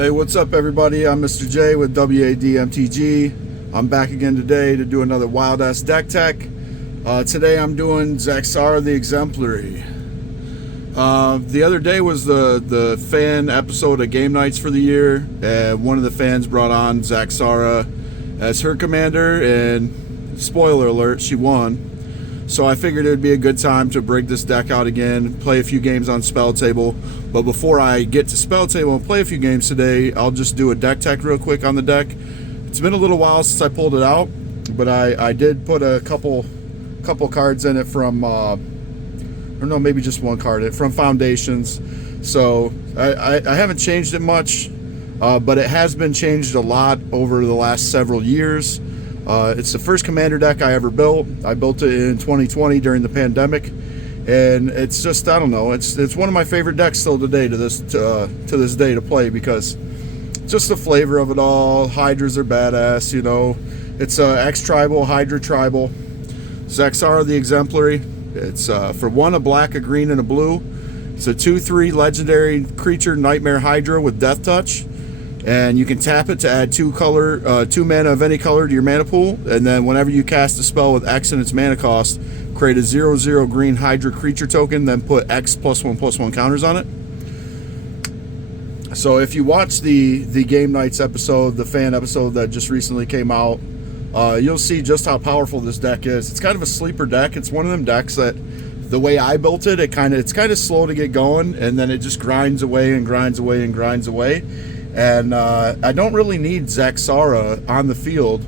Hey, what's up everybody? I'm Mr. J with W.a.D. MTG. I'm back again today to do another wild-ass deck tech. Today I'm doing Zaxara the Exemplary. The other day was the fan episode of Game Nights for the year, and one of the fans brought on Zaxara as her commander, and spoiler alert, she won. So I figured it would be a good time to break this deck out again, play a few games on Spell Table. But before I get to Spell Table and play a few games today, I'll just do a deck tech real quick on the deck. It's been a little while since I pulled it out, but I did put a couple cards in it from, or no, maybe just one card from Foundations. So I haven't changed it much, but it has been changed a lot over the last several years. It's the first commander deck I ever built. I built it in 2020 during the pandemic, and it's just, I don't know, it's one of my favorite decks still today to this day to play, because just the flavor of it all. Hydras are badass, you know. It's X tribal, Hydra tribal. Zaxara the Exemplary. It's for one, a black, a green, and a blue. It's a 2/3 legendary creature, Nightmare Hydra with Death Touch. And you can tap it to add 2 mana of any color to your mana pool, and then whenever you cast a spell with X in its mana cost, create a 0/0 green Hydra creature token, then put X +1/+1 counters on it. So if you watch the Game Nights episode, the fan episode that just recently came out, you'll see just how powerful this deck is. It's kind of a sleeper deck. It's one of them decks that, the way I built it, it's kind of slow to get going, and then it just grinds away and grinds away and grinds away. And I don't really need Zaxara on the field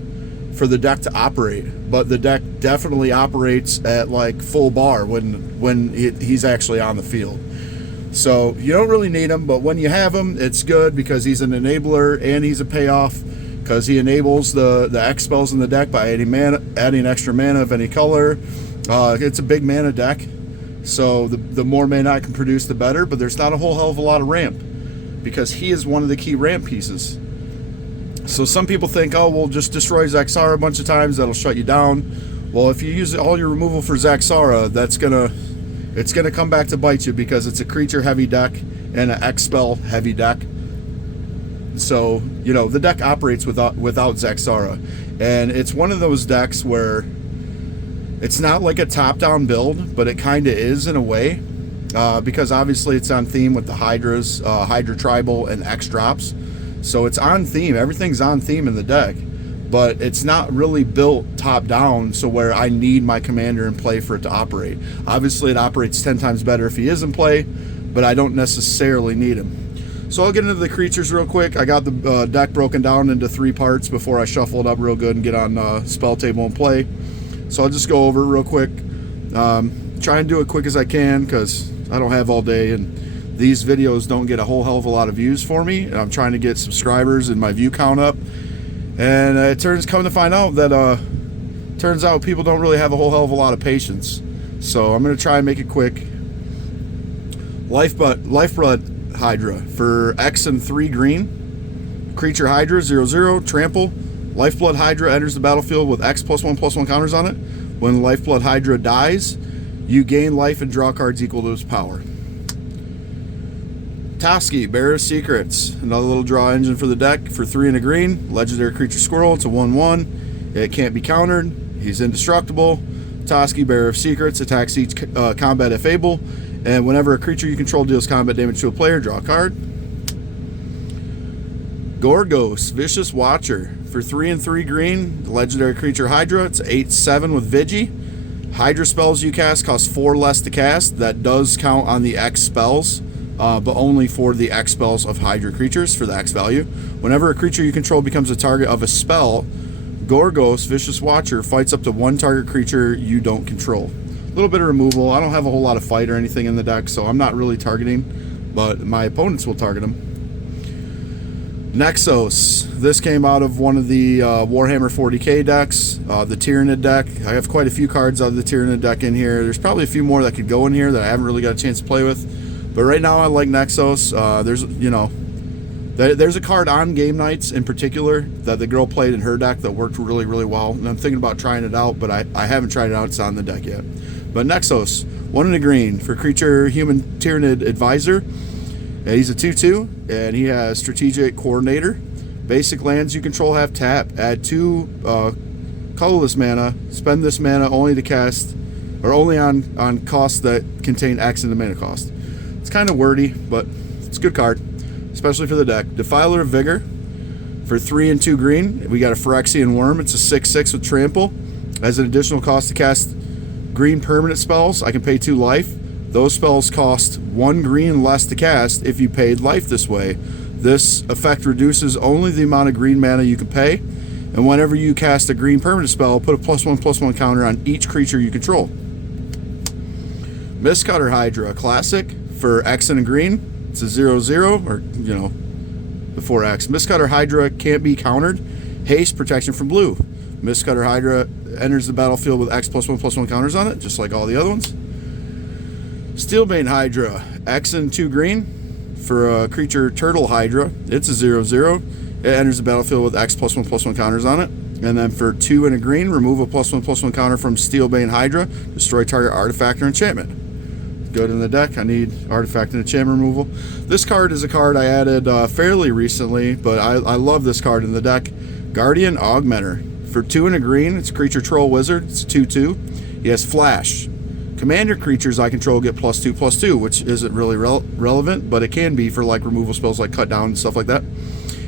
for the deck to operate, but the deck definitely operates at like full bar when he's actually on the field. So you don't really need him, but when you have him, it's good because he's an enabler and he's a payoff, because he enables the X spells in the deck by adding extra mana of any color. It's a big mana deck, so the more mana I can produce, the better. But there's not a whole hell of a lot of ramp, because he is one of the key ramp pieces. So some people think, oh, we'll just destroy Zaxara a bunch of times, that'll shut you down. Well, if you use all your removal for Zaxara, it's gonna come back to bite you, because it's a creature heavy deck and an X spell heavy deck. So, you know, the deck operates without Zaxara. And it's one of those decks where it's not like a top-down build, but it kind of is in a way. Because obviously it's on theme with the Hydras, Hydra Tribal, and X drops. So it's on theme. Everything's on theme in the deck. But it's not really built top-down, so where I need my commander in play for it to operate. Obviously it operates 10 times better if he is in play, but I don't necessarily need him. So I'll get into the creatures real quick. I got the deck broken down into 3 parts before I shuffle it up real good and get on Spell Table and play. So I'll just go over it real quick. Try and do it quick as I can, because I don't have all day, and these videos don't get a whole hell of a lot of views for me, and I'm trying to get subscribers and my view count up. And come to find out that turns out people don't really have a whole hell of a lot of patience. So I'm going to try and make it quick. Lifeblood Hydra for X and 3 green. Creature Hydra, 0/0, trample. Lifeblood Hydra enters the battlefield with X +1/+1 counters on it. When Lifeblood Hydra dies, you gain life and draw cards equal to its power. Toski, Bearer of Secrets, another little draw engine for the deck for 3 and a green. Legendary creature squirrel, it's a 1/1. It can't be countered. He's indestructible. Toski, Bearer of Secrets, attacks each combat if able, and whenever a creature you control deals combat damage to a player, draw a card. Gorgos, Vicious Watcher, for 3 and 3 green. Legendary creature Hydra, it's 8/7 with Vigi. Hydra spells you cast cost 4 less to cast. That does count on the X spells, but only for the X spells of Hydra creatures for the X value. Whenever a creature you control becomes a target of a spell, Gorgos, Vicious Watcher, fights up to 1 target creature you don't control. A little bit of removal. I don't have a whole lot of fight or anything in the deck, so I'm not really targeting, but my opponents will target him. Nexos. This came out of one of the Warhammer 40k decks, the Tyrannid deck. I have quite a few cards out of the Tyrannid deck in here. There's probably a few more that could go in here that I haven't really got a chance to play with. But right now I like Nexos. There's a card on Game Nights in particular that the girl played in her deck that worked really, really well. And I'm thinking about trying it out, but I haven't tried it out. It's on the deck yet. But Nexos, 1 and a green for creature human Tyrannid advisor. And he's a 2/2, and he has Strategic Coordinator. Basic lands you control have tap. Add 2 colorless mana. Spend this mana only to cast, or only on costs that contain X in the mana cost. It's kind of wordy, but it's a good card, especially for the deck. Defiler of Vigor for 3 and 2 green. We got a Phyrexian Worm. It's a 6/6 with Trample. As an additional cost to cast green permanent spells, I can pay 2 life. Those spells cost 1 green less to cast if you paid life this way. This effect reduces only the amount of green mana you can pay, and whenever you cast a green permanent spell, put a +1/+1 counter on each creature you control. Mistcutter Hydra, classic for X and a green. It's a 0/0, or, you know, before X. Mistcutter Hydra can't be countered. Haste, protection from blue. Mistcutter Hydra enters the battlefield with X +1/+1 counters on it, just like all the other ones. Steelbane Hydra, X and 2 green. For a creature Turtle Hydra, it's a 0/0. It enters the battlefield with X +1/+1 counters on it. And then for 2 and a green, remove a +1/+1 counter from Steelbane Hydra. Destroy target artifact or enchantment. Good in the deck. I need artifact and enchantment removal. This card is a card I added fairly recently, but I love this card in the deck. Guardian Augmenter. For 2 and a green, it's a creature Troll Wizard. It's a 2/2. He has Flash. Commander creatures I control get +2/+2, which isn't really relevant, but it can be for like removal spells like Cut Down and stuff like that.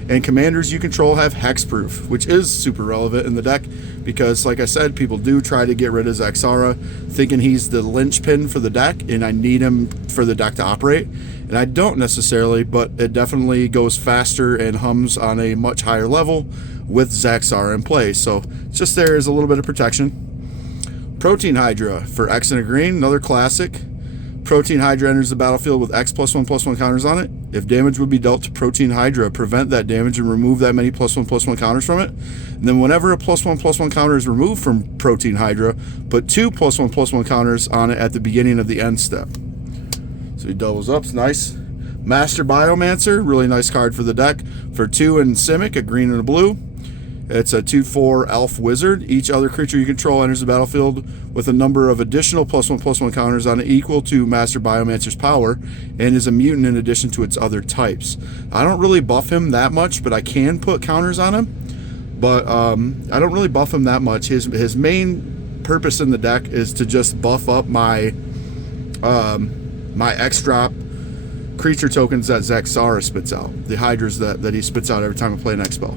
And commanders you control have Hexproof, which is super relevant in the deck because, like I said, people do try to get rid of Zaxara, thinking he's the linchpin for the deck, and I need him for the deck to operate. And I don't necessarily, but it definitely goes faster and hums on a much higher level with Zaxara in play. So it's just there as a little bit of protection. Protein Hydra for X and a green, another classic. Protein Hydra enters the battlefield with X +1/+1 counters on it. If damage would be dealt to Protein Hydra, prevent that damage and remove that many +1/+1 counters from it. And then whenever a +1/+1 counter is removed from Protein Hydra, put 2 +1/+1 counters on it at the beginning of the end step. So he doubles up, it's nice. Master Biomancer, really nice card for the deck. For 2 and Simic, a green and a blue. It's a 2/4 elf wizard. Each other creature you control enters the battlefield with a number of additional +1/+1 counters on it equal to Master Biomancer's power, and is a mutant in addition to its other types. I don't really buff him that much, but I can put counters on him. But I don't really buff him that much. His main purpose in the deck is to just buff up my my X-drop creature tokens that Zaxara spits out. The Hydras that he spits out every time I play an X spell.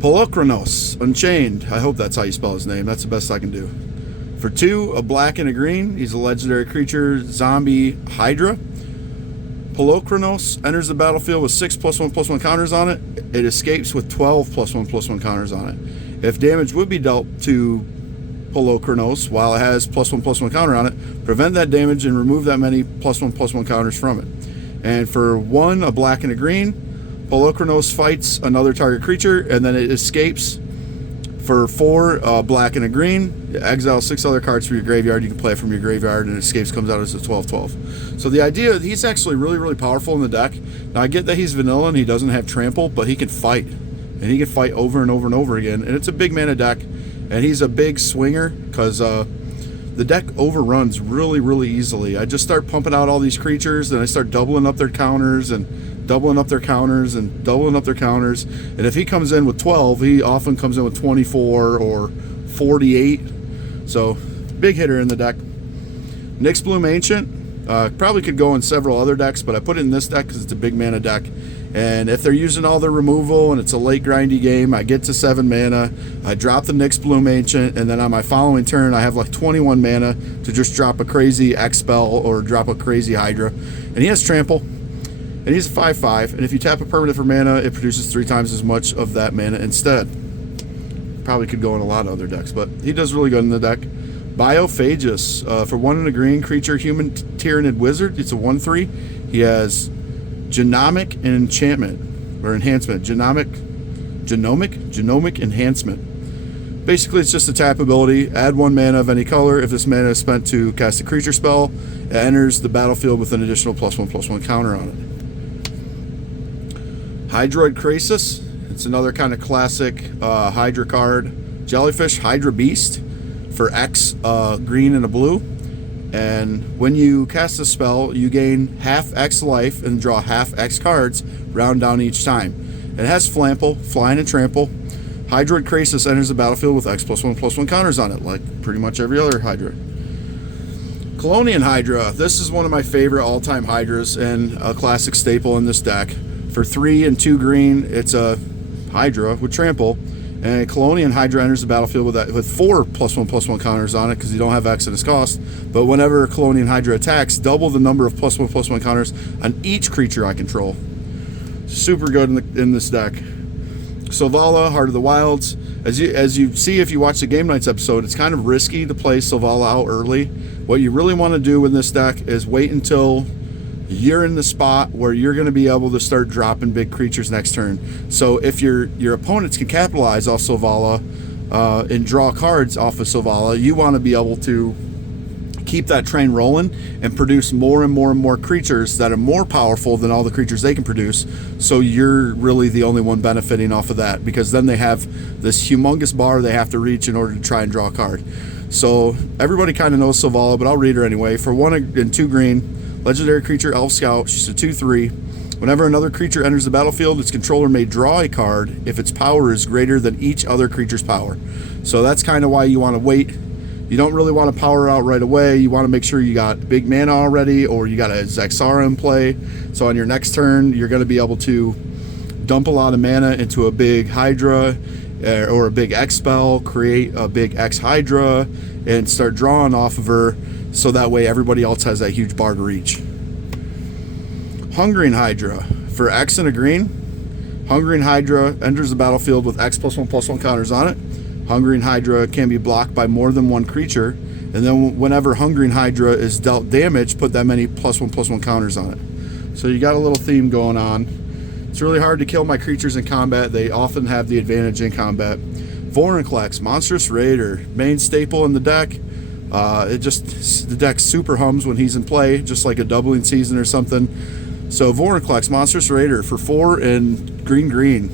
Polokronos, Unchained. I hope that's how you spell his name. That's the best I can do. For 2, a black and a green. He's a legendary creature, Zombie Hydra. Polokronos enters the battlefield with 6 +1/+1 counters on it. It escapes with 12 +1/+1 counters on it. If damage would be dealt to Polokronos while it has +1/+1 counter on it, prevent that damage and remove that many +1/+1 counters from it. And for 1, a black and a green, Polokronos fights another target creature, and then it escapes. For 4, black and a green, exile 6 other cards from your graveyard. You can play it from your graveyard, and escapes comes out as a 12/12. So the idea, he's actually really, really powerful in the deck. Now I get that he's vanilla and he doesn't have trample, but he can fight. And he can fight over and over and over again. And it's a big mana deck, and he's a big swinger because the deck overruns really, really easily. I just start pumping out all these creatures, and I start doubling up their counters and doubling up their counters and doubling up their counters. And if he comes in with 12, he often comes in with 24 or 48. So big hitter in the deck. Nyx Bloom Ancient. Probably could go in several other decks, but I put it in this deck because it's a big mana deck. And if they're using all their removal and it's a late grindy game, I get to 7 mana, I drop the Nyx Bloom Ancient, and then on my following turn I have like 21 mana to just drop a crazy X spell or drop a crazy Hydra. And he has trample, and he's a 5/5, and if you tap a permanent for mana, it produces 3 times as much of that mana instead. Probably could go in a lot of other decks, but he does really good in the deck. Biophagus, for 1 and a green, creature, human Tyranid wizard. It's a 1/3. He has Genomic and Enchantment, or Enhancement. Genomic Enhancement. Basically, it's just a tap ability. Add 1 mana of any color. If this mana is spent to cast a creature spell, it enters the battlefield with an additional +1/+1 counter on it. Hydroid Krasis. It's another kind of classic Hydra card. Jellyfish, Hydra Beast for X, green and a blue. And when you cast a spell, you gain half X life and draw half X cards, round down each time. It has Flample, Flying, and Trample. Hydroid Krasis enters the battlefield with X+1/+1 counters on it, like pretty much every other Hydra. Colonian Hydra. This is one of my favorite all-time Hydras and a classic staple in this deck. For 3 and 2 green, it's a Hydra with Trample. And Colonian Hydra enters the battlefield with 4 +1/+1 counters on it because you don't have X in its cost. But whenever a Colonian Hydra attacks, double the number of +1/+1 counters on each creature I control. Super good in this deck. Sylvala, Heart of the Wilds. As you see if you watch the Game Nights episode, it's kind of risky to play Sylvala out early. What you really want to do in this deck is wait until you're in the spot where you're going to be able to start dropping big creatures next turn. So if your opponents can capitalize off Sylvala and draw cards off of Sylvala, you want to be able to keep that train rolling and produce more and more and more creatures that are more powerful than all the creatures they can produce. So you're really the only one benefiting off of that, because then they have this humongous bar they have to reach in order to try and draw a card. So everybody kind of knows Sylvala, but I'll read her anyway. For 1 and 2 green, legendary creature, Elf Scout. She's a 2/3. Whenever another creature enters the battlefield, its controller may draw a card if its power is greater than each other creature's power. So that's kind of why you want to wait. You don't really want to power out right away. You want to make sure you got big mana already, or you got a Zaxara in play. So on your next turn, you're going to be able to dump a lot of mana into a big Hydra or a big X spell, create a big X Hydra, and start drawing off of her. So that way everybody else has that huge bar to reach. Hungering Hydra. For X and a green, Hungering Hydra enters the battlefield with X+1/+1 counters on it. Hungering Hydra can be blocked by more than one creature, and then whenever Hungering Hydra is dealt damage, put that many +1/+1 counters on it. So you got a little theme going on. It's really hard to kill my creatures in combat. They often have the advantage in combat. Vorinclex, Monstrous Raider, main staple in the deck. The deck super hums when he's in play, just like a doubling season or something. So Vorinclex, Monstrous Raider for 4 and green.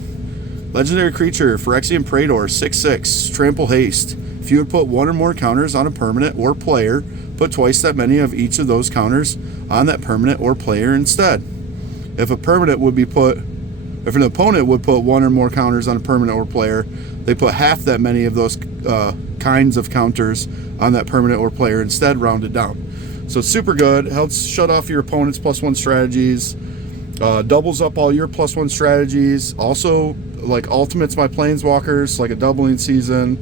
Legendary creature, Phyrexian Praetor, 6/6, Trample Haste. If you would put 1 or more counters on a permanent or player, put twice that many of each of those counters on that permanent or player instead. If an opponent would put 1 or more counters on a permanent or player, they put half that many of those kinds of counters on that permanent or player instead, rounded down. So it's super good. Helps shut off your opponent's +1 strategies. Doubles up all your +1 strategies. Also, like ultimates my planeswalkers, like a doubling season.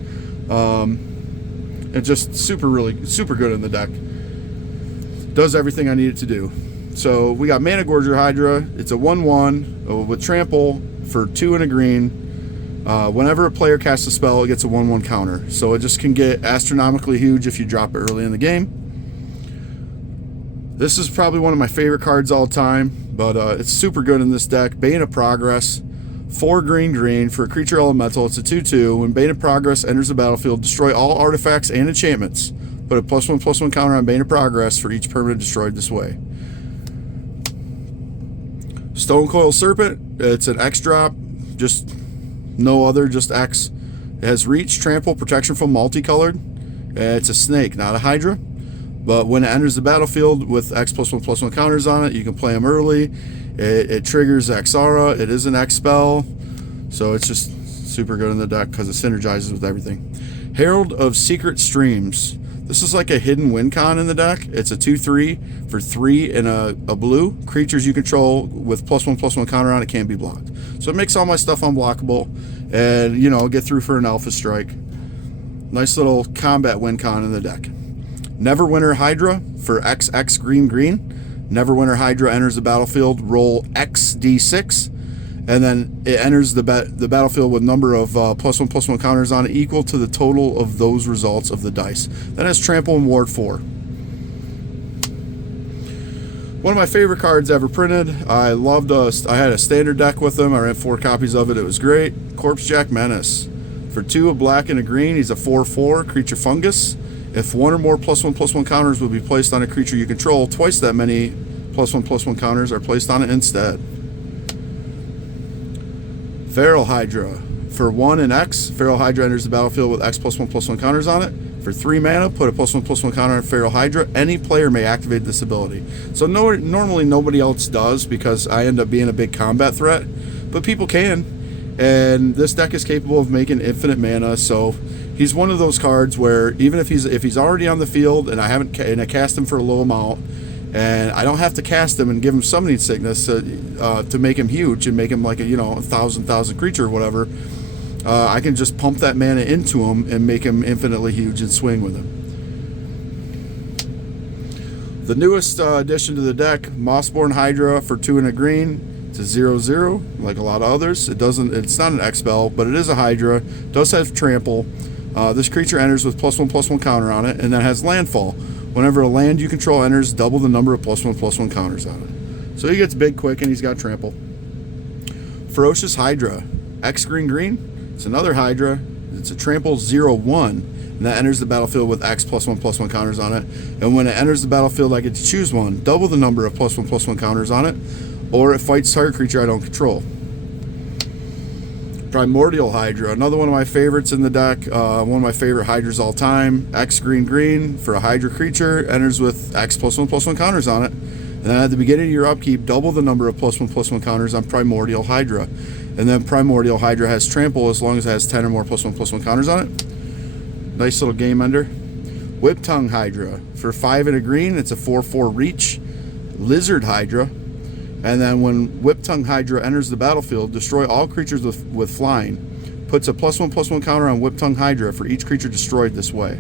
And just super good in the deck. Does everything I need it to do. So we got Mana Gorger Hydra. It's a 1/1 with Trample for 2 and a green. Whenever a player casts a spell, it gets a 1/1 counter. So it just can get astronomically huge if you drop it early in the game. This is probably one of my favorite cards all time, but it's super good in this deck. Bane of Progress, 4 green for a creature elemental. It's a 2/2. When Bane of Progress enters the battlefield, destroy all artifacts and enchantments. Put a +1/+1 counter on Bane of Progress for each permanent destroyed this way. Stonecoil Serpent, it's an X drop, just no other, just X. It has reach, trample, protection from multicolored. It's a snake, not a Hydra. But when it enters the battlefield with X+1/+1 counters on it, you can play them early. It triggers Zaxara. It is an X spell. So it's just super good in the deck because it synergizes with everything. Herald of Secret Streams. This is like a hidden win con in the deck. It's a 2/3 for 3 and a blue. Creatures you control with +1/+1 counter on it can't be blocked. So it makes all my stuff unblockable. And, you know, get through for an Alpha Strike. Nice little combat win con in the deck. Neverwinter Hydra for XX green. Neverwinter Hydra enters the battlefield, roll XD6, and then it enters the battlefield with number of +1/+1 counters on it equal to the total of those results of the dice. That has Trample and Ward 4. One of my favorite cards ever printed. I had a standard deck with them. I ran 4 copies of it. It was great. Corpsejack Menace. For 2 of black and a green, he's a 4/4 creature fungus. If 1 or more +1/+1 counters would be placed on a creature you control, twice that many +1/+1 counters are placed on it instead. Feral Hydra. For 1 and X, Feral Hydra enters the battlefield with X+1/+1 counters on it. For 3 mana, put a +1/+1 counter on Feral Hydra. Any player may activate this ability. So normally nobody else does because I end up being a big combat threat, but people can. And this deck is capable of making infinite mana, so he's one of those cards where even if he's already on the field and I cast him for a low amount, and I don't have to cast him and give him summoning sickness to make him huge and make him like a 1,000 creature or whatever. I can just pump that mana into him and make him infinitely huge and swing with him. The newest addition to the deck, Mossborn Hydra for 2 and a green. It's a 0/0, like a lot of others. It's not an X-Spell, but it is a Hydra. It does have trample. This creature enters with +1/+1 counter on it, and then has landfall. Whenever a land you control enters, double the number of +1/+1 counters on it. So he gets big quick and he's got trample. Ferocious Hydra, X green. It's another Hydra. It's a trample 0/1, and that enters the battlefield with X +1/+1 counters on it. And when it enters the battlefield, I get to choose one. Double the number of +1/+1 counters on it, or it fights target creature I don't control. Primordial Hydra, another one of my favorites in the deck. One of my favorite Hydras all time. X green for a Hydra creature, enters with X +1/+1 counters on it. And then at the beginning of your upkeep, double the number of +1/+1 counters on Primordial Hydra. And then Primordial Hydra has trample as long as it has 10 or more +1/+1 counters on it. Nice little game ender. Whiptongue Hydra for 5 and a green. It's a 4/4 reach. Lizard Hydra. And then when Whiptongue Hydra enters the battlefield, destroy all creatures with flying. Puts a +1/+1 counter on Whiptongue Hydra for each creature destroyed this way.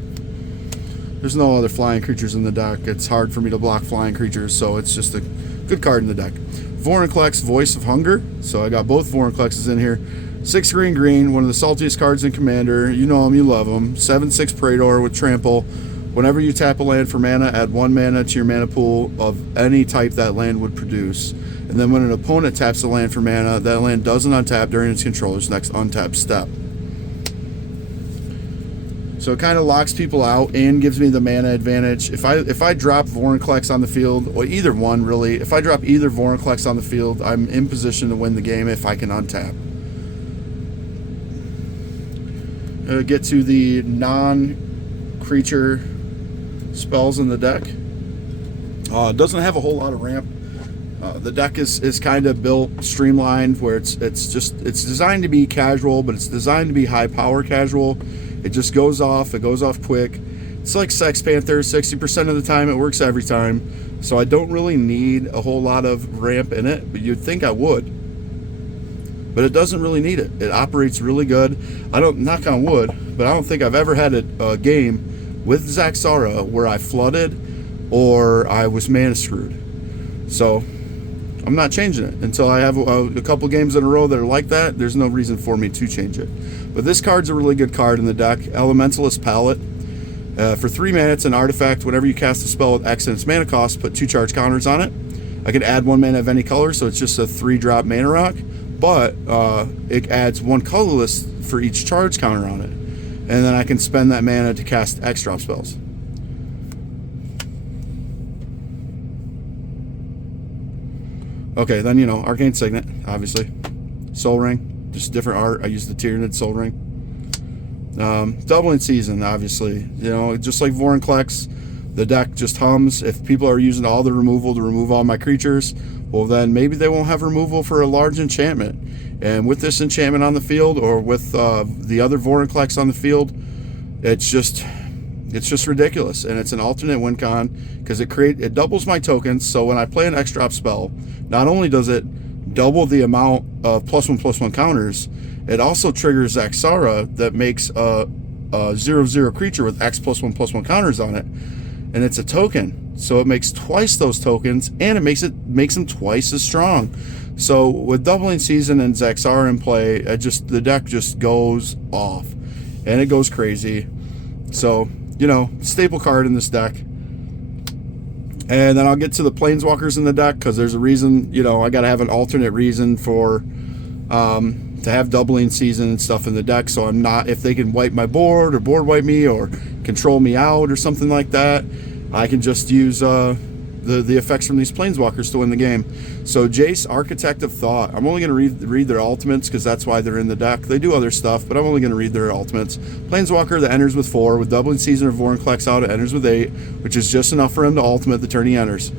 There's no other flying creatures in the deck. It's hard for me to block flying creatures, so it's just a good card in the deck. Vorinclex, Voice of Hunger. So I got both Vorinclexes in here. 6 green, one of the saltiest cards in Commander. You know him, you love him. 7/6 Praetor with trample. Whenever you tap a land for mana, add 1 mana to your mana pool of any type that land would produce. And then when an opponent taps a land for mana, that land doesn't untap during its controller's next untap step. So it kind of locks people out and gives me the mana advantage. If I drop Vorinclex on the field, or either one really, if I drop either Vorinclex on the field, I'm in position to win the game if I can untap. Get to the non-creature spells in the deck. It doesn't have a whole lot of ramp. The deck is kind of built streamlined where it's designed to be casual, but it's designed to be high power casual. It just goes off. It goes off quick. It's like Sex Panther. 60% of the time, it works every time. So I don't really need a whole lot of ramp in it, but you'd think I would. But it doesn't really need it. It operates really good. I don't, knock on wood, but I don't think I've ever had a game with Zaxara where I flooded or I was mana screwed. So I'm not changing it until I have a couple games in a row that are like that. There's no reason for me to change it. But this card's a really good card in the deck. Elementalist Palette. For 3 mana, it's an artifact. Whenever you cast a spell with X and its mana cost, put 2 charge counters on it. I can add 1 mana of any color, so it's just a 3-drop mana rock. But it adds 1 colorless for each charge counter on it. And then I can spend that mana to cast X-drop spells. Okay, then, Arcane Signet, obviously. Soul Ring, just different art. I use the Tyranid Soul Ring. Doubling Season, obviously. Just like Vorinclex, the deck just hums. If people are using all the removal to remove all my creatures, well, then maybe they won't have removal for a large enchantment. And with this enchantment on the field, or with the other Vorinclex on the field, it's just ridiculous. And it's an alternate win con because it doubles my tokens. So when I play an X-drop spell, not only does it double the amount of +1/+1 counters, it also triggers Zaxara that makes a 0/0 creature with X +1/+1 counters on it, and it's a token, so it makes twice those tokens, and it makes them twice as strong. So with Doubling Season and Zaxara in play, the deck just goes off, and it goes crazy. So staple card in this deck. And then I'll get to the Planeswalkers in the deck because there's a reason, I got to have an alternate reason for to have Doubling Season and stuff in the deck. So I'm not, if they can wipe my board or board wipe me or control me out or something like that, I can just use the effects from these planeswalkers to win the game. So Jace, Architect of Thought. I'm only going to read their ultimates because that's why they're in the deck. They do other stuff, but I'm only going to read their ultimates. Planeswalker that enters with 4, with doubling Season of Vorinclex out, it enters with 8, which is just enough for him to ultimate the turn he enters.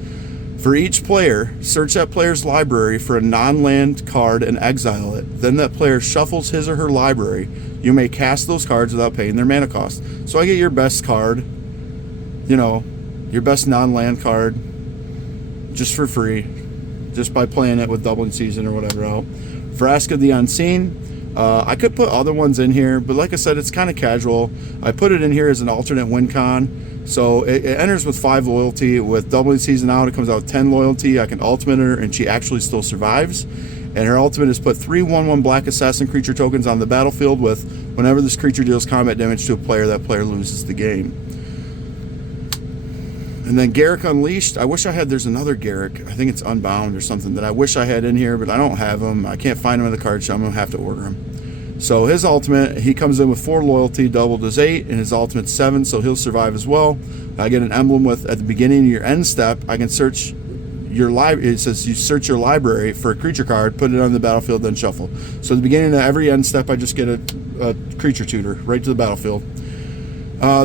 For each player, search that player's library for a non-land card and exile it. Then that player shuffles his or her library. You may cast those cards without paying their mana cost. So I get your best card, you know, your best non-land card, just for free, just by playing it with doubling Season or whatever else. Vraska of the Unseen. I could put other ones in here, but like I said, it's kind of casual. I put it in here as an alternate win con. So it enters with 5 loyalty. With doubling Season out, it comes out with 10 loyalty. I can ultimate her, and she actually still survives. And her ultimate is put 3 1/1 black assassin creature tokens on the battlefield with whenever this creature deals combat damage to a player, that player loses the game. And then Garruk Unleashed. I wish I had, there's another Garruk. I think it's Unbound or something that I wish I had in here, but I don't have him. I can't find him in the card shop. I'm going to have to order him. So his ultimate, he comes in with 4 loyalty, doubled as 8, and his ultimate's 7, so he'll survive as well. I get an emblem with, at the beginning of your end step, I can search your library. It says you search your library for a creature card, put it on the battlefield, then shuffle. So at the beginning of every end step, I just get a creature tutor right to the battlefield.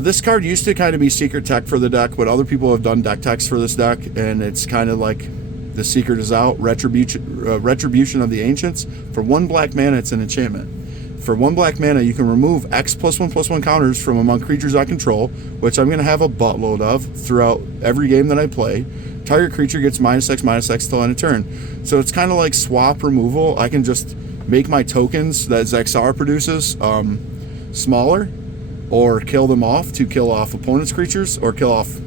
This card used to kind of be secret tech for the deck, but other people have done deck techs for this deck, and it's kind of like the secret is out. Retribution of the Ancients. For 1 black mana, it's an enchantment. For 1 black mana, you can remove X +1/+1 counters from among creatures I control, which I'm going to have a buttload of throughout every game that I play. Target creature gets -X/-X till end of turn. So it's kind of like swap removal. I can just make my tokens that Zaxara produces smaller, or kill them off to kill off opponent's creatures, or kill off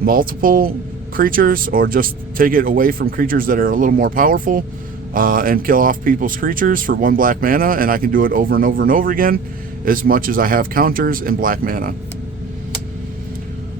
multiple creatures, or just take it away from creatures that are a little more powerful, and kill off people's creatures for 1 black mana, and I can do it over and over and over again as much as I have counters in black mana.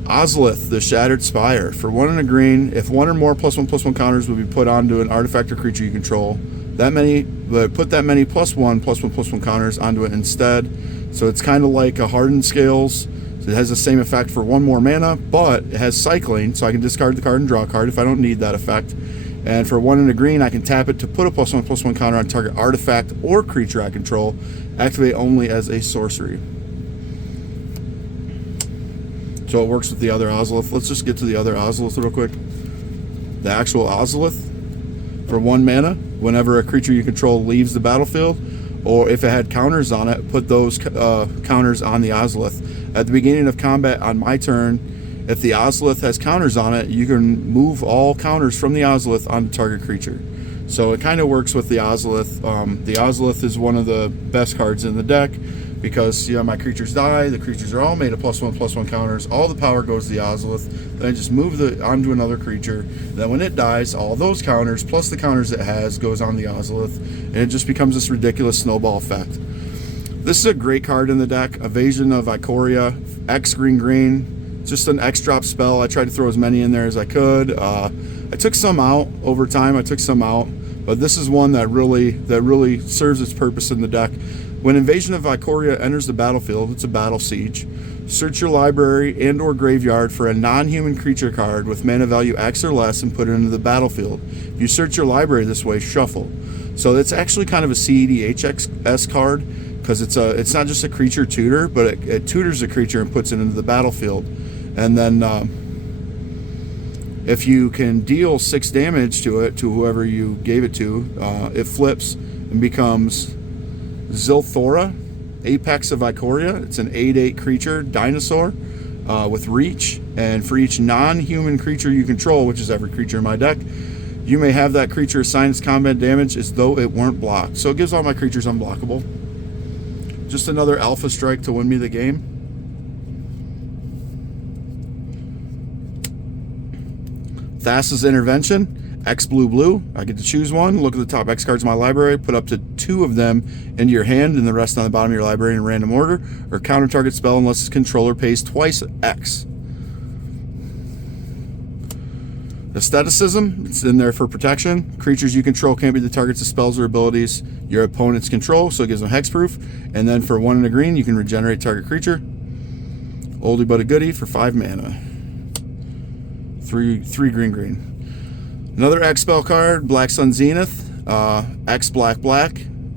Ozolith, the Shattered Spire. For 1 and a green, if 1 or more +1/+1 counters would be put onto an artifact or creature you control, put that many +1/+1 counters onto it instead. So it's kind of like a Hardened Scales. So it has the same effect for 1 more mana, but it has cycling, so I can discard the card and draw a card if I don't need that effect. And for 1 and a green, I can tap it to put a +1/+1 counter on target artifact or creature I control. Activate only as a sorcery. So it works with the other Ozolith. Let's just get to the other Ozolith real quick. The actual Ozolith. For 1 mana, whenever a creature you control leaves the battlefield, or if it had counters on it, put those counters on the Ozolith. At the beginning of combat on my turn, if the Ozolith has counters on it, you can move all counters from the Ozolith onto target creature. So it kind of works with the Ozolith. The Ozolith is one of the best cards in the deck because, you know, my creatures die. The creatures are all made of +1/+1 counters. All the power goes to the Ozolith. Then I just move it onto another creature. Then when it dies, all those counters plus the counters it has goes on the Ozolith, and it just becomes this ridiculous snowball effect. This is a great card in the deck. Evasion of Ikoria, X green. Just an X drop spell. I tried to throw as many in there as I could. I took some out over time. But this is one that really serves its purpose in the deck. When Invasion of Ikoria enters the battlefield, it's a battle siege. Search your library and or graveyard for a non-human creature card with mana value X or less and put it into the battlefield. If you search your library this way, shuffle. So it's actually kind of a CEDHX card because it's not just a creature tutor, but it tutors a creature and puts it into the battlefield. And then if you can deal 6 damage to it, to whoever you gave it to, it flips and becomes Zilthora, Apex of Ikoria. It's an 8/8 creature, dinosaur, with reach. And for each non-human creature you control, which is every creature in my deck, you may have that creature assign its combat damage as though it weren't blocked. So it gives all my creatures unblockable. Just another alpha strike to win me the game. Thassa's Intervention, X blue. I get to choose one, look at the top X cards in my library, put up to 2 of them into your hand and the rest on the bottom of your library in random order, or counter target spell unless its controller pays twice X. Aestheticism, it's in there for protection. Creatures you control can't be the targets of spells or abilities your opponents control, so it gives them hexproof. And then for 1 and a green, you can regenerate target creature. Oldie but a goodie for 5 mana. Three green. Another X spell card, Black Sun Zenith, X black,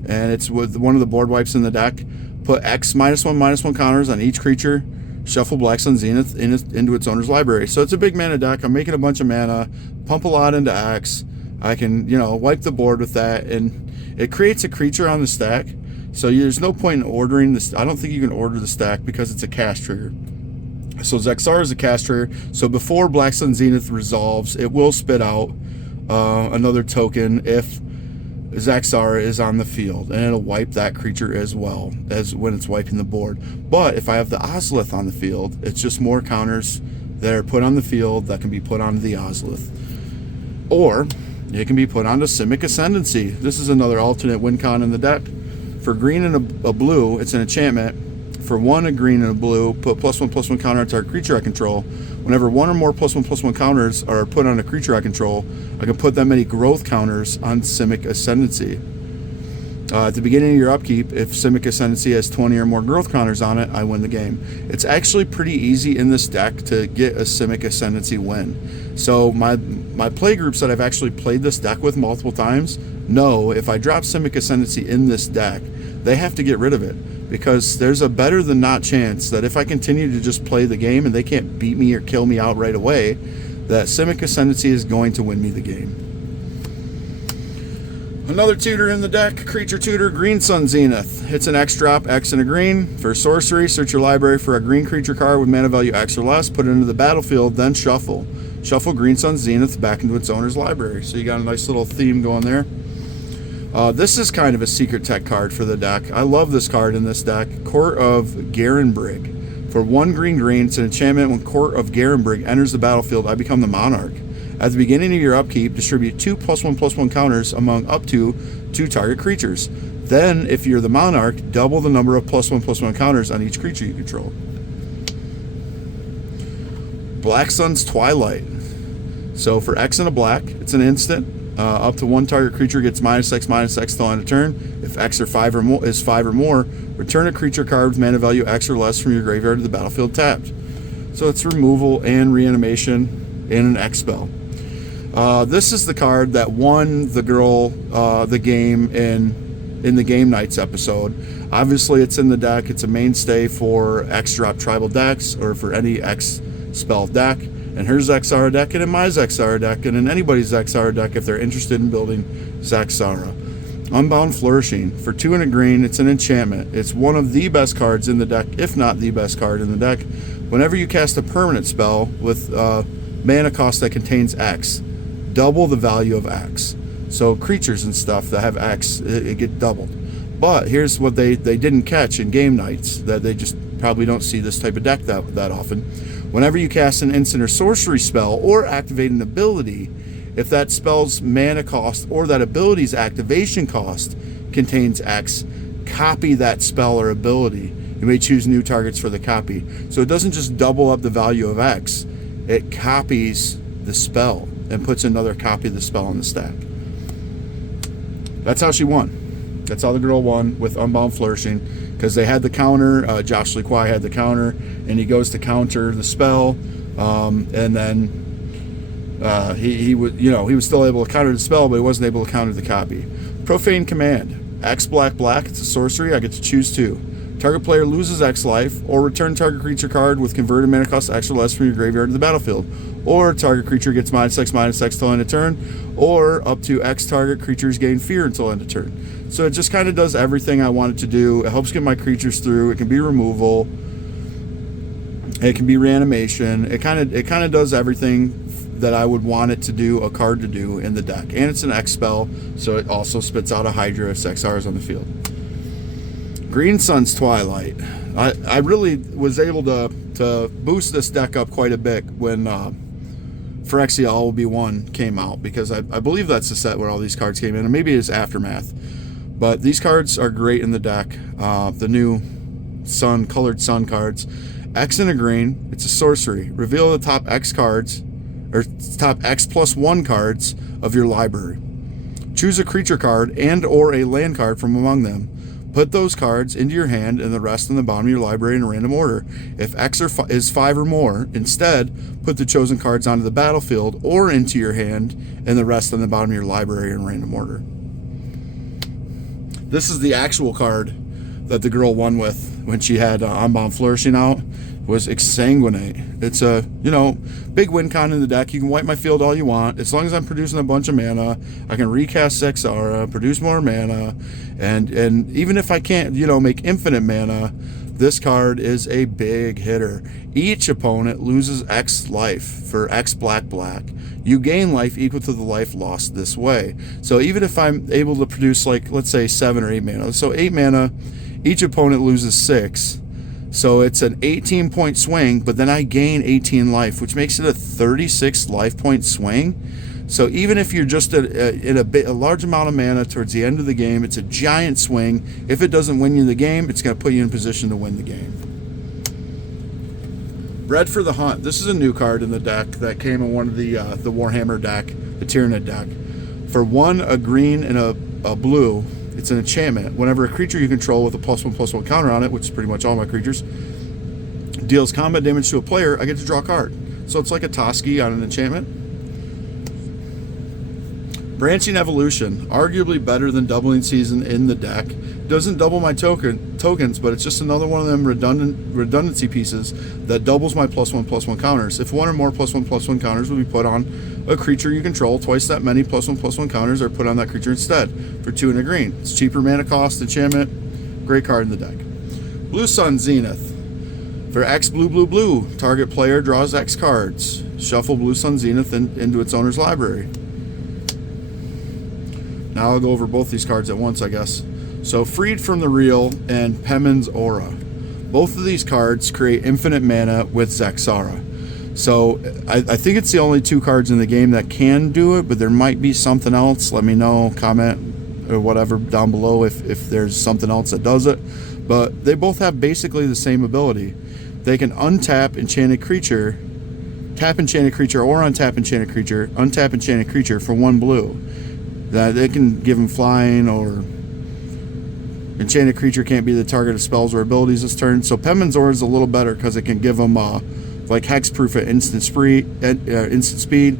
and it's with one of the board wipes in the deck. Put X -1/-1 counters on each creature. Shuffle Black Sun Zenith into its owner's library. So it's a big mana deck. I'm making a bunch of mana, pump a lot into X. I can, wipe the board with that, and it creates a creature on the stack. So there's no point in ordering this. I don't think you can order the stack because it's a cast trigger. So Zaxara is a cast trigger. So before Black Sun Zenith resolves, it will spit out another token if Zaxara is on the field, and it'll wipe that creature as well as when it's wiping the board. But if I have the Ozolith on the field, it's just more counters that are put on the field that can be put onto the Ozolith. Or it can be put onto Simic Ascendancy. This is another alternate win con in the deck. For green and a blue, it's an enchantment. For one, a green and a blue, put +1/+1 counter on target creature I control. Whenever one or more +1/+1 counters are put on a creature I control, I can put that many growth counters on Simic Ascendancy. At the beginning of your upkeep, if Simic Ascendancy has 20 or more growth counters on it, I win the game. It's actually pretty easy in this deck to get a Simic Ascendancy win. So my play groups that I've actually played this deck with multiple times know if I drop Simic Ascendancy in this deck, they have to get rid of it. Because there's a better than not chance that if I continue to just play the game and they can't beat me or kill me out right away, that Simic Ascendancy is going to win me the game. Another tutor in the deck, creature tutor, Green Sun Zenith. It's an X drop, X and a green. For sorcery, search your library for a green creature card with mana value X or less, put it into the battlefield, then shuffle. Shuffle Green Sun Zenith back into its owner's library. So you got a nice little theme going there. This is kind of a secret tech card for the deck. I love this card in this deck. Court of Garenbrig. For one green, it's an enchantment. When Court of Garenbrig enters the battlefield, I become the monarch. At the beginning of your upkeep, distribute 2 +1/+1 counters among up to 2 target creatures. Then, if you're the monarch, double the number of +1/+1 counters on each creature you control. Black Sun's Twilight. So for X and a black, it's an instant. Up to one target creature gets -X till end of turn. If X or 5 or more is 5 or more, return a creature card with mana value X or less from your graveyard to the battlefield tapped. So it's removal and reanimation in an X spell. This is the card that won the girl the game in the Game Nights episode. Obviously, it's in the deck. It's a mainstay for X drop tribal decks or for any X spell deck. And her Zaxara deck, and in my Zaxara deck, and in anybody's Zaxara deck if they're interested in building Zaxara. Unbound Flourishing. For 2 and a green, it's an enchantment. It's one of the best cards in the deck, if not the best card in the deck. Whenever you cast a permanent spell with mana cost that contains X, double the value of X. So creatures and stuff that have X, it get doubled. But here's what they didn't catch in Game Nights, that they just probably don't see this type of deck that often. Whenever you cast an instant or sorcery spell or activate an ability, if that spell's mana cost or that ability's activation cost contains X, copy that spell or ability. You may choose new targets for the copy. So it doesn't just double up the value of X, it copies the spell and puts another copy of the spell on the stack. That's how she won. That's how the girl won with Unbound Flourishing, because they had the counter. Josh Lee Kwai had the counter, and he goes to counter the spell, and then he was still able to counter the spell, but he wasn't able to counter the copy. Profane Command. X black. It's a sorcery. I get to choose 2. Target player loses X life, or return target creature card with converted mana cost X or less from your graveyard to the battlefield. Or target creature gets -X till end of turn, or up to X target creatures gain fear until end of turn. So it just kind of does everything I want it to do. It helps get my creatures through. It can be removal. It can be reanimation. It kind of does everything that I would want it to do, a card to do in the deck. And it's an X spell, so it also spits out a Hydra if Zaxara is on the field. Green Sun's Twilight. I really was able to boost this deck up quite a bit when Phyrexia All Will Be One came out, because I believe that's the set where all these cards came in, and maybe it's Aftermath. But these cards are great in the deck. The new colored sun cards. X and a green. It's a sorcery. Reveal the top X cards, or top X plus 1 cards of your library. Choose a creature card and or a land card from among them. Put those cards into your hand and the rest in the bottom of your library in a random order. If X is 5 or more, instead, put the chosen cards onto the battlefield or into your hand and the rest in the bottom of your library in random order. This is the actual card that the girl won with when she had Unbound Flourishing out, was Exsanguinate. It's a, big win con in the deck. You can wipe my field all you want. As long as I'm producing a bunch of mana, I can recast Zaxara, produce more mana, and even if I can't, make infinite mana, this card is a big hitter. Each opponent loses X life for X black. You gain life equal to the life lost this way. So even if I'm able to produce, like, let's say 7 or 8 mana, so 8 mana, each opponent loses 6. So it's an 18-point swing, but then I gain 18 life, which makes it a 36 life point swing. So even if you're just in a large amount of mana towards the end of the game, it's a giant swing. If it doesn't win you the game, it's going to put you in position to win the game. Bred for the Hunt. This is a new card in the deck that came in one of the Warhammer deck, the Tyranid deck. For 1, a green and a blue, it's an enchantment. Whenever a creature you control with a +1/+1 counter on it, which is pretty much all my creatures, deals combat damage to a player, I get to draw a card. So it's like a Toski on an enchantment. Branching Evolution, arguably better than Doubling Season in the deck. Doesn't double my tokens, but it's just another one of them redundancy pieces that doubles my +1/+1 counters. If 1 or more +1/+1 counters will be put on a creature you control, twice that many +1/+1 counters are put on that creature instead for 2 and a green. It's cheaper mana cost, enchantment, great card in the deck. Blue Sun Zenith. For X blue, target player draws X cards. Shuffle Blue Sun Zenith into its owner's library. Now I'll go over both these cards at once, I guess. So Freed from the Real and Pemin's Aura. Both of these cards create infinite mana with Zaxara. So I think it's the only 2 cards in the game that can do it, but there might be something else. Let me know, comment or whatever down below if there's something else that does it. But they both have basically the same ability. They can untap enchanted creature, tap enchanted creature, or untap enchanted creature for 1 blue. That they can give them flying, or enchanted creature can't be the target of spells or abilities this turn. So Pemin's Aura is a little better because it can give them like hexproof at instant speed,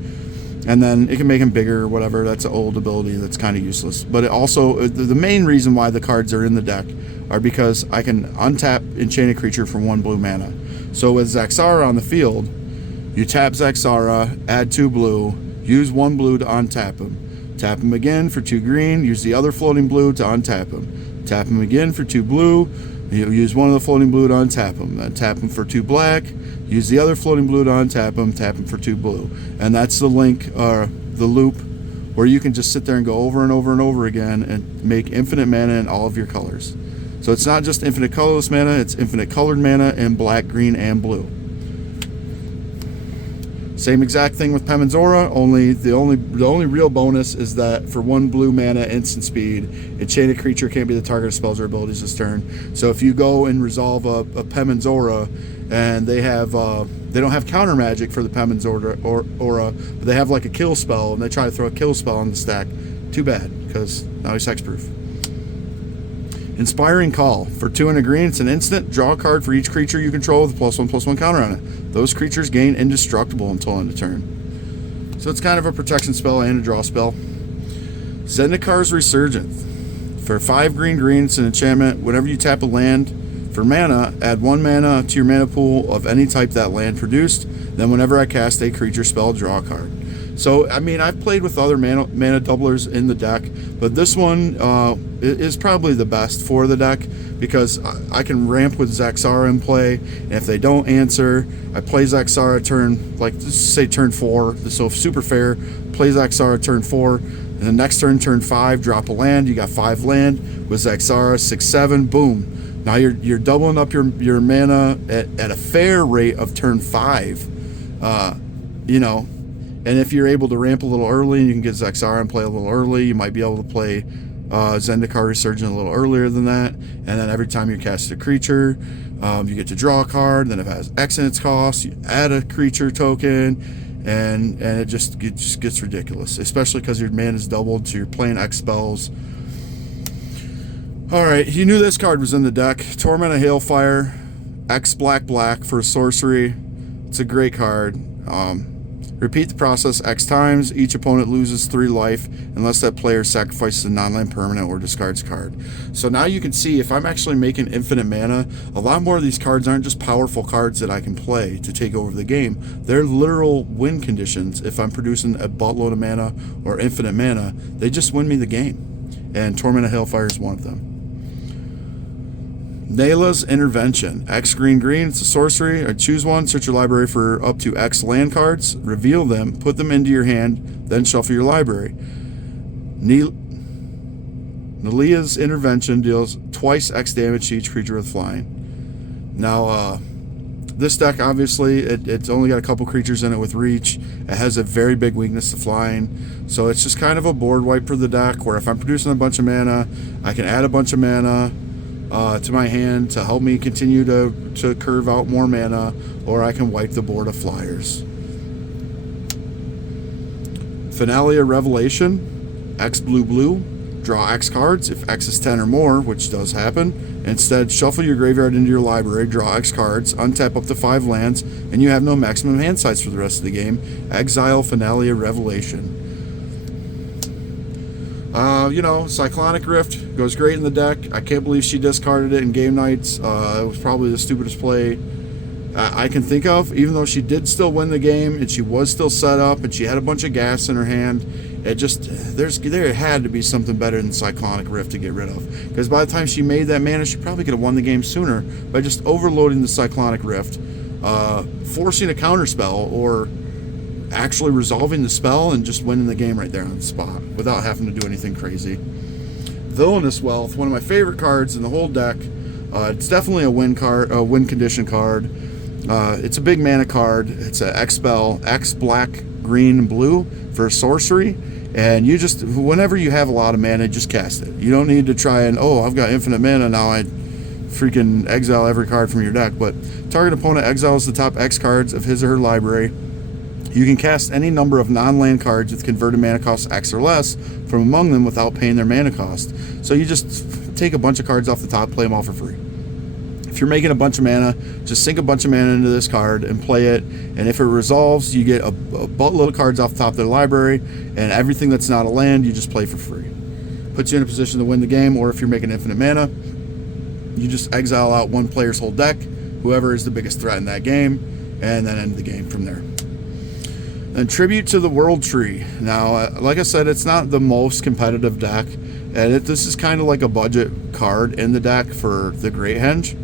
and then it can make them bigger or whatever. That's an old ability that's kind of useless. But it also, the main reason why the cards are in the deck are because I can untap enchanted creature for 1 blue mana. So with Zaxara on the field, you tap Zaxara, add 2 blue, use 1 blue to untap him. Tap him again for 2 green, use the other floating blue to untap him. Tap him again for 2 blue, you use 1 of the floating blue to untap him. Then tap him for 2 black, use the other floating blue to untap him, tap him for 2 blue. And that's the link, the loop, where you can just sit there and go over and over and over again and make infinite mana in all of your colors. So it's not just infinite colorless mana, it's infinite colored mana in black, green, and blue. Same exact thing with Pemin's Aura, only the only real bonus is that for 1 blue mana instant speed, enchanted creature can't be the target of spells or abilities this turn. So if you go and resolve a Pemin's Aura, and they don't have counter magic for the Pemin's Aura, but they have like a kill spell, and they try to throw a kill spell on the stack, too bad, because now he's hexproof. Inspiring Call. For 2 and a green, it's an instant. Draw a card for each creature you control with a +1/+1 counter on it. Those creatures gain indestructible until end of turn. So it's kind of a protection spell and a draw spell. Zendikar's Resurgence. For 5 green, it's an enchantment. Whenever you tap a land for mana, add 1 mana to your mana pool of any type that land produced. Then whenever I cast a creature spell, draw a card. So, I mean, I've played with other mana doublers in the deck, but this one is probably the best for the deck because I can ramp with Zaxara in play, and if they don't answer, I play Zaxara turn, like, say turn 4, so super fair, play Zaxara turn 4, and the next turn 5, drop a land, you got 5 land, with Zaxara, 6/7, boom. Now you're doubling up your mana at a fair rate of turn 5, and if you're able to ramp a little early, you can get Zaxara and play a little early. You might be able to play Zendikar Resurgent a little earlier than that. And then every time you cast a creature, you get to draw a card. Then if it has X in its cost, you add a creature token, and it just gets ridiculous. Especially because your mana is doubled, so you're playing X spells. Alright, you knew this card was in the deck. Torment of Hailfire, X black black for sorcery. It's a great card. Repeat the process X times. Each opponent loses 3 life unless that player sacrifices a non-land permanent or discards card. So now you can see if I'm actually making infinite mana, a lot more of these cards aren't just powerful cards that I can play to take over the game. They're literal win conditions. If I'm producing a buttload of mana or infinite mana, they just win me the game. And Torment of Hailfire is one of them. Nayla's Intervention. X green green, it's a sorcery. I choose one, search your library for up to X land cards, reveal them, put them into your hand, then shuffle your library. Nayla's Intervention deals twice X damage to each creature with flying. Now, this deck, obviously, it's only got a couple creatures in it with reach. It has a very big weakness to flying. So it's just kind of a board wipe for the deck, where if I'm producing a bunch of mana, I can add a bunch of mana to my hand to help me continue to curve out more mana, or I can wipe the board of flyers. Finale of Revelation. X blue blue. Draw X cards if X is 10 or more, which does happen. Instead, shuffle your graveyard into your library, draw X cards, untap up to 5 lands, and you have no maximum hand size for the rest of the game. Exile Finale of Revelation. Cyclonic Rift goes great in the deck. I can't believe she discarded it in game nights. It was probably the stupidest play I can think of, even though she did still win the game and she was still set up and she had a bunch of gas in her hand. There had to be something better than Cyclonic Rift to get rid of, because by the time she made that mana, she probably could have won the game sooner by just overloading the Cyclonic Rift, forcing a counterspell, or actually resolving the spell and just winning the game right there on the spot without having to do anything crazy. Villainous Wealth, one of my favorite cards in the whole deck. It's definitely a win condition card. It's a big mana card. It's an X spell, X black, green, and blue for sorcery. And you just, whenever you have a lot of mana, just cast it. You don't need to try and, I've got infinite mana, now I freaking exile every card from your deck. But target opponent exiles the top X cards of his or her library. You can cast any number of non-land cards with converted mana cost X or less from among them without paying their mana cost. So you just take a bunch of cards off the top, play them all for free. If you're making a bunch of mana, just sink a bunch of mana into this card and play it. And if it resolves, you get a buttload of cards off the top of their library, and everything that's not a land, you just play for free. Puts you in a position to win the game, or if you're making infinite mana, you just exile out one player's whole deck, whoever is the biggest threat in that game, and then end the game from there. And Tribute to the World Tree. Now, like I said, it's not the most competitive deck, and this is kind of like a budget card in the deck for the Great Henge.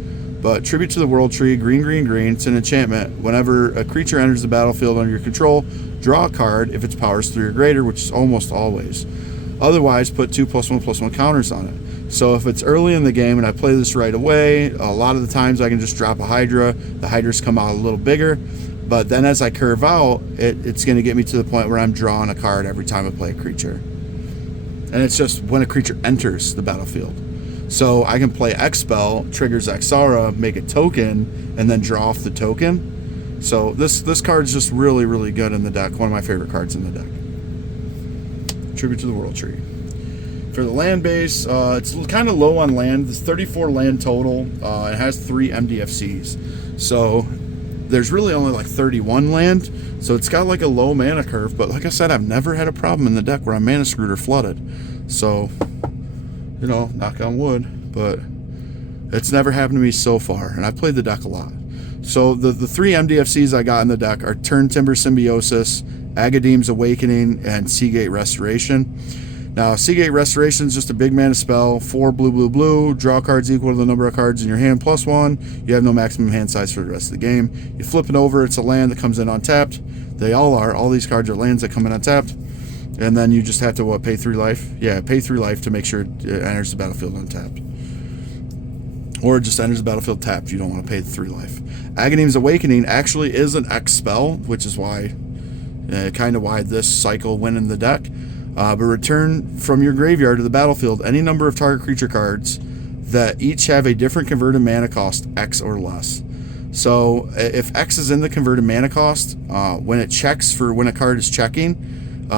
But Tribute to the World Tree, green, green, green, it's an enchantment. Whenever a creature enters the battlefield under your control, draw a card if its power is 3 or greater, which is almost always. Otherwise, put 2+1/+1 counters on it. So if it's early in the game and I play this right away, a lot of the times I can just drop a Hydra. The Hydras come out a little bigger. But then as I curve out, it's going to get me to the point where I'm drawing a card every time I play a creature. And it's just when a creature enters the battlefield. So I can play X spell, triggers Zaxara, make a token, and then draw off the token. So this card is just really, really good in the deck. One of my favorite cards in the deck. Tribute to the World Tree. For the land base, it's kind of low on land. There's 34 land total. It has 3 MDFCs. So there's really only like 31 land, so it's got like a low mana curve. But like I said, I've never had a problem in the deck where I'm mana screwed or flooded. So, knock on wood, but it's never happened to me so far, and I've played the deck a lot. So the 3 MDFCs I got in the deck are Turn Timber Symbiosis, Agadeem's Awakening, and Seagate Restoration. Now, Seagate Restoration is just a big mana spell, 4 blue, blue, blue, draw cards equal to the number of cards in your hand +1. You have no maximum hand size for the rest of the game. You flip it over, it's a land that comes in untapped. They all are. All these cards are lands that come in untapped. And then you just have to, pay 3 life? Yeah, pay 3 life to make sure it enters the battlefield untapped. Or it just enters the battlefield tapped. You don't want to pay the 3 life. Agadeem's Awakening actually is an X spell, which is why, kind of why this cycle went in the deck. But return from your graveyard to the battlefield any number of target creature cards that each have a different converted mana cost, X or less. So if X is in the converted mana cost, when it checks for when a card is checking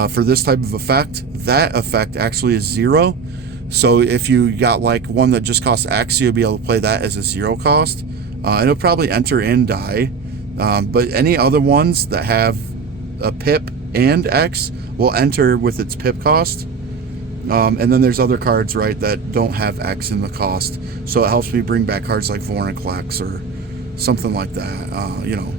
for this type of effect, that effect actually is 0. So if you got like one that just costs X, you'll be able to play that as a 0 cost. And it'll probably enter and die. But any other ones that have a pip and X will enter with its pip cost. And then there's other cards, right, that don't have X in the cost. So it helps me bring back cards like Vorinclex or something like that, you know.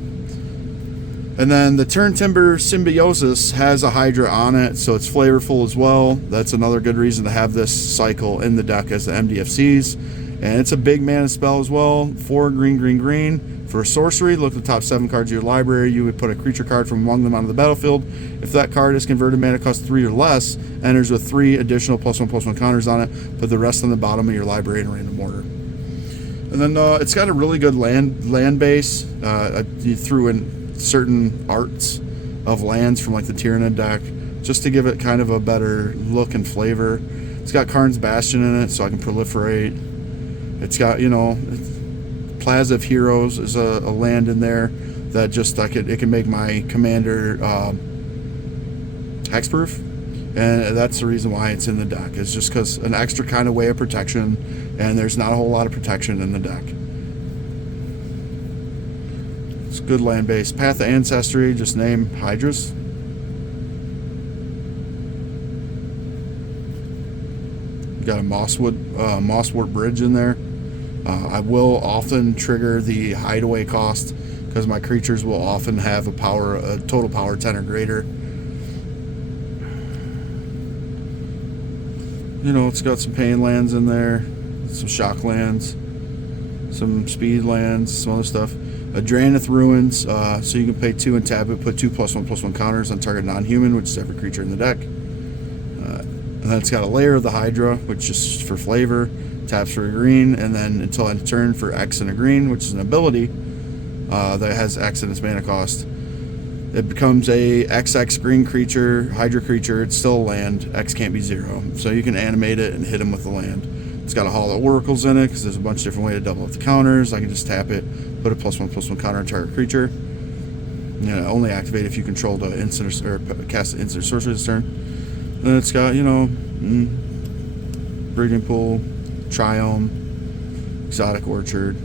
And then the Turn Timber Symbiosis has a Hydra on it, so it's flavorful as well. That's another good reason to have this cycle in the deck as the MDFCs. And it's a big mana spell as well. 4 green, green, green. For a sorcery, look at the top 7 cards of your library. You would put a creature card from among them onto the battlefield. If that card is converted mana cost 3 or less, enters with 3 additional +1/+1 counters on it. Put the rest on the bottom of your library in a random order. And then it's got a really good land base. You threw in certain arts of lands from like the Tyrannid deck just to give it kind of a better look and flavor. It's got Karn's Bastion in it, so I can proliferate. It's got, you know, Plaza of Heroes is a land in there that just it can make my commander hexproof, and that's the reason why it's in the deck. It's just because an extra kind of way of protection, and there's not a whole lot of protection in the deck. It's good land base. Path of Ancestry, just name Hydras. Got a Mosswort Bridge in there. I will often trigger the hideaway cost because my creatures will often have a total power 10 or greater. You know, it's got some pain lands in there, some shock lands, some speed lands, some other stuff. A Drannith Ruins, so you can pay 2 and tap it, put 2 +1/+1 counters on target non-human, which is every creature in the deck. And then it's got a Lair of the Hydra, which is for flavor, taps for a green, and then until end of turn for X and a green, which is an ability that has X in its mana cost. It becomes a XX green creature, Hydra creature. It's still a land. X can't be 0, so you can animate it and hit him with the land. It's got a Hall of Oracles in it because there's a bunch of different ways to double up the counters. I can just tap it, put a +1/+1 counter on target creature. You know, only activate if you control the instant or cast the instant sorcery this turn. Then it's got, you know, Breeding Pool, Triome, Exotic Orchard,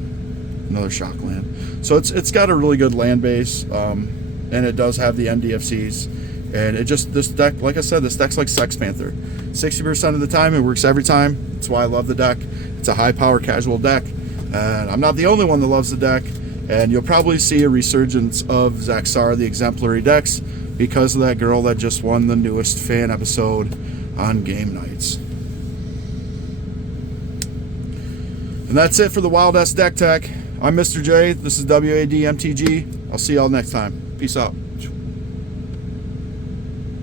another shock land. So it's got a really good land base, and it does have the MDFCs. And this deck, like I said, this deck's like Sex Panther. 60% of the time, it works every time. That's why I love the deck. It's a high power casual deck. And I'm not the only one that loves the deck. And you'll probably see a resurgence of Zaxara, the Exemplary decks, because of that girl that just won the newest fan episode on game nights. And that's it for the Wild S Deck Tech. I'm Mr. J. This is W.A.D. MTG. I'll see y'all next time. Peace out.